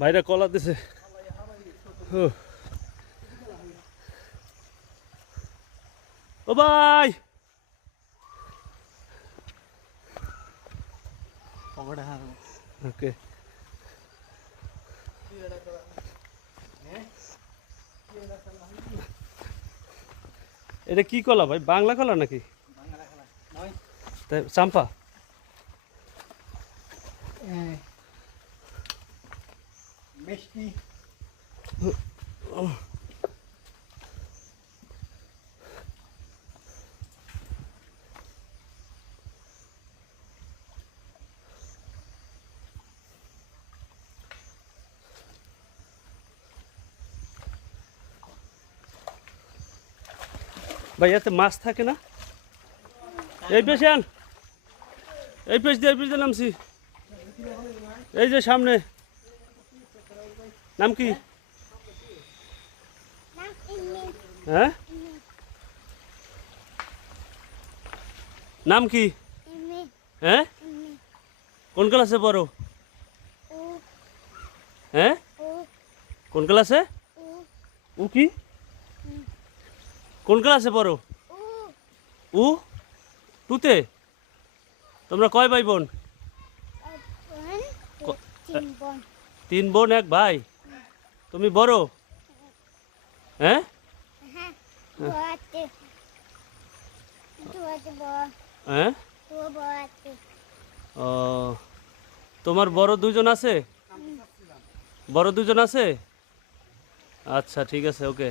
ভাইরা কলা দিছে। ও ভাই ওকে এটা কি কলা ভাই, বাংলা কলা নাকি? চাম্পা মিষ্টি। ভাই এতে মাছ থাকে না? এই পেশে আন, এই পেশ দিয়ে নামছি, এই যে সামনে। নাম কি? হ্যাঁ নাম কি? হ্যাঁ কোন ক্লাসে পড়ো? হ্যাঁ কোন ক্লাসে? উ কি কোন ক্লাসে পড়ো? উ টুতে? তোমরা কয় ভাই বোন? 3 বোন 1 ভাই। তুমি বড়? হ্যাঁ হ্যাঁ ও, তোমার বড় 2 জন আছে? বড় 2 জন আছে? আচ্ছা ঠিক আছে, ওকে।